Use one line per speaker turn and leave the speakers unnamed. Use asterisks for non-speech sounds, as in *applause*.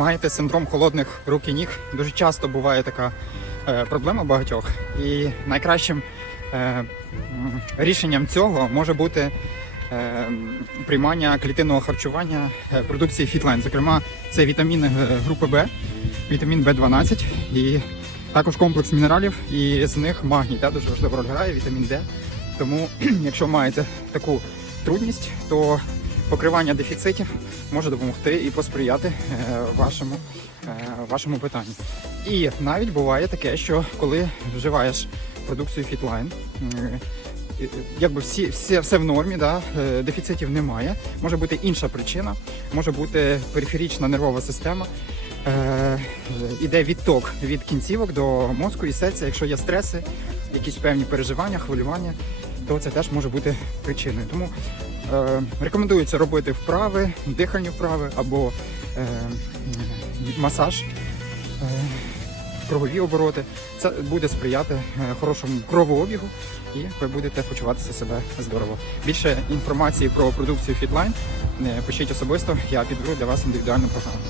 маєте синдром холодних рук і ніг, дуже часто буває така е, проблема багатьох. І найкращим е, рішенням цього може бути е, приймання клітинного харчування продукції Fitline. Зокрема, це вітаміни групи Б, вітамін В12 і також комплекс мінералів, і з них магній та, дуже важливу роль грає, вітамін Д. Тому, *clears throat* якщо маєте таку трудність, то покривання дефіцитів може допомогти і посприяти е, вашому, е, вашому питанню. І навіть буває таке, що коли вживаєш продукцію Fitline, е, якби всі, все, все в нормі, да, дефіцитів немає. Може бути інша причина, може бути периферічна нервова система. Іде відток від кінцівок до мозку і серця, якщо є стреси, якісь певні переживання, хвилювання, то це теж може бути причиною. Тому рекомендується робити вправи, дихальні вправи або е, масаж, е, кругові обороти. Це буде сприяти е, хорошому кровообігу і ви будете почуватися себе здорово. Більше інформації про продукцію Fitline е, пишіть особисто, я підберу для вас індивідуальну програму.